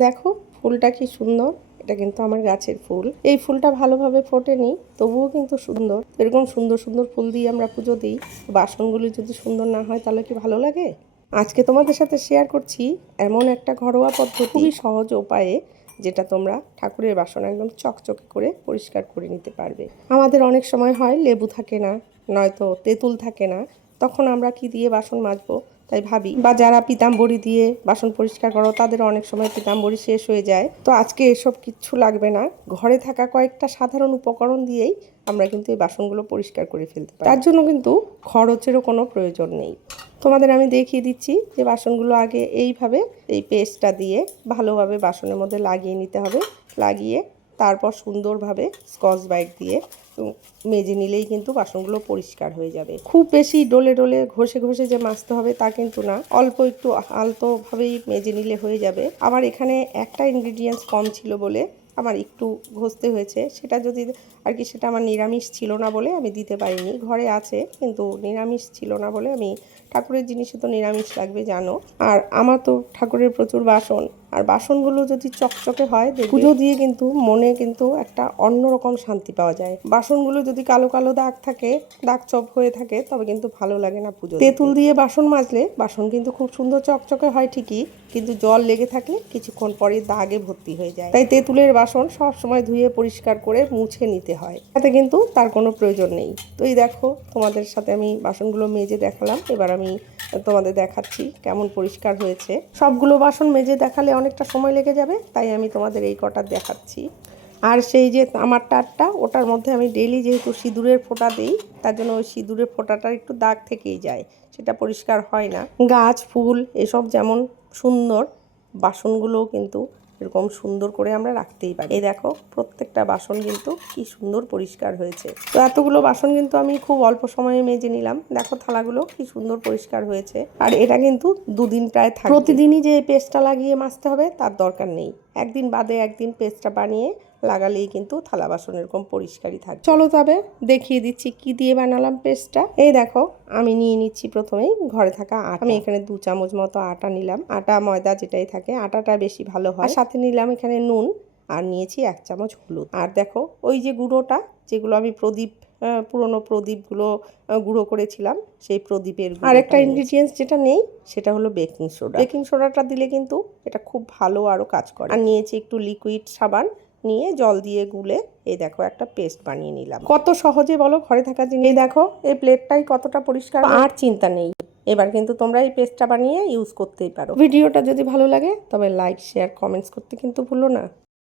দেখো ফুলটা কি সুন্দর। এটা কিন্তু আমার গাছের ফুল। এই ফুলটা ভালোভাবে ফোটেনি, তবুও কিন্তু সুন্দর। এরকম সুন্দর সুন্দর ফুল দিয়ে আমরা পুজো দিই। বাসনগুলি যদি সুন্দর না হয় তাহলে কি ভালো লাগে? আজকে তোমাদের সাথে শেয়ার করছি এমন একটা ঘরোয়া পদ্ধতি, খুবই সহজ উপায়ে, যেটা তোমরা ঠাকুরের বাসন একদম চকচকে করে পরিষ্কার করে নিতে পারবে। আমাদের অনেক সময় হয় লেবু থাকে না, নয়তো তেঁতুল থাকে না, তখন আমরা কি দিয়ে বাসন মাজবো তাই ভাবি, বা যারা পিতাম্বরী দিয়ে বাসন পরিষ্কার করো তাদের অনেক সময় পিতাম্বরী শেষ হয়ে যায়। তো আজকে এসব কিচ্ছু লাগবে না, ঘরে থাকা কয়েকটা সাধারণ উপকরণ দিয়েই আমরা কিন্তু এই বাসনগুলো পরিষ্কার করে ফেলতে পারি। তার জন্য কিন্তু খরচেরও কোনো প্রয়োজন নেই। তোমাদের আমি দেখিয়ে দিচ্ছি যে বাসনগুলো আগে এইভাবে এই পেস্টটা দিয়ে ভালোভাবে বাসনের মধ্যে লাগিয়ে নিতে হবে। লাগিয়ে তারপর সুন্দরভাবে স্কচ ব্রাইট দিয়ে মেজে নিলেই কিন্তু বাসনগুলো পরিষ্কার হয়ে যাবে। খুব বেশি ডলে ডলে ঘষে ঘষে যে মাজতে হবে তা কিন্তু না, অল্প একটু আলতোভাবেই মেজে নিলে হয়ে যাবে। আবার এখানে একটা ইনগ্রিডিয়েন্টস কম ছিল বলে আমার একটু ঘষতে হয়েছে। সেটা যদি আর কি, সেটা আমার নিরামিষ ছিল না বলে আমি দিতে পারিনি। ঘরে আছে কিন্তু নিরামিষ ছিল না বলে আমি, ঠাকুরের জিনিসে তো নিরামিষ লাগবে জানো। আর আমার তো ঠাকুরের প্রচুর বাসন, আর বাসনগুলো যদি চকচকে হয় পুজো দিয়ে কিন্তু মনে কিন্তু একটা অন্যরকম শান্তি পাওয়া যায়। বাসনগুলো যদি কালো কালো দাগ থাকে, দাগ চপ হয়ে থাকে, তবে কিন্তু ভালো লাগে না পুজো। তেঁতুল দিয়ে বাসন মাজলে বাসন কিন্তু খুব সুন্দর চকচকে হয় ঠিকই, কিন্তু জল লেগে থাকলে কিছুক্ষণ পরে দাগে ভর্তি হয়ে যায়। তাই তেঁতুলের বাসন সব সময় ধুয়ে পরিষ্কার করে মুছে নিতে হয়, তাতে কিন্তু তার কোনো প্রয়োজন নেই। তো এই দেখো, তোমাদের সাথে আমি বাসনগুলো মেজে দেখালাম, এবার আমি তোমাদের দেখাচ্ছি কেমন পরিষ্কার হয়েছে। সবগুলো বাসন মেজে দেখালে অনেকটা সময় লেগে যাবে, তাই আমি তোমাদের এই কটা দেখাচ্ছি। আর সেই যে আমার টাটটা, ওটার মধ্যে আমি ডেইলি যেহেতু সিঁদুরের ফোঁটা দিই, তার জন্য ওই সিঁদুরের ফোঁটাটার একটু দাগ থেকেই যায়, সেটা পরিষ্কার হয় না। গাছ ফুল এসব যেমন সুন্দর, বাসনগুলোও কিন্তু এরকম সুন্দর করে আমরা রাখতেই পারি। এই দেখো, প্রত্যেকটা বাসন কিন্তু কি সুন্দর পরিষ্কার হয়েছে। তো এতগুলো বাসন কিন্তু আমি খুব অল্প সময়ে মেজে নিলাম। দেখো থালাগুলো কি সুন্দর পরিষ্কার হয়েছে। আর এটা কিন্তু দুদিন প্রায় থাকবে। প্রতিদিনই যে এই পেস্টটা লাগিয়ে মাজতে হবে তার দরকার নেই, একদিন বাদে একদিন পেস্টটা বানিয়ে লাগালেই কিন্তু থালা বাসন এরকম পরিষ্কারই থাকবে। চলো তবে দেখিয়ে দিচ্ছি কি দিয়ে বানালাম পেস্টটা। এই দেখো, আমি নিয়ে নিচ্ছি প্রথমেই ঘরে থাকা আটা। আমি এখানে 2 চামচ মতো আটা নিলাম। আটা ময়দা যেটাই থাকে, আটাটা বেশি ভালো হয়। সাথে নিলাম এখানে নুন, আর নিয়েছি 1 চামচ হলুদ। আর দেখো ওই যে গুঁড়োটা, যেগুলো আমি পুরনো প্রদীপগুলো গুঁড়ো করেছিলাম, সেই প্রদীপের। আর একটা ইনগ্রিডিয়েন্টস যেটা নেই সেটা হলো বেকিং সোডা। বেকিং সোডাটা দিলে কিন্তু এটা খুব ভালো আরও কাজ করে। আর নিয়েছি একটু লিকুইড সাবান, নিয়ে জল দিয়ে গুলে এই দেখো একটা পেস্ট বানিয়ে নিলাম। কত সহজে বলো, ঘরে থাকা জিনিস। এই দেখো এই প্লেটটাই কতটা পরিষ্কার, আর চিন্তা নেই। এবার কিন্তু তোমরা এই পেস্টটা বানিয়ে ইউজ করতেই পারো। ভিডিওটা যদি ভালো লাগে তবে লাইক শেয়ার কমেন্টস করতে কিন্তু ভুলো না।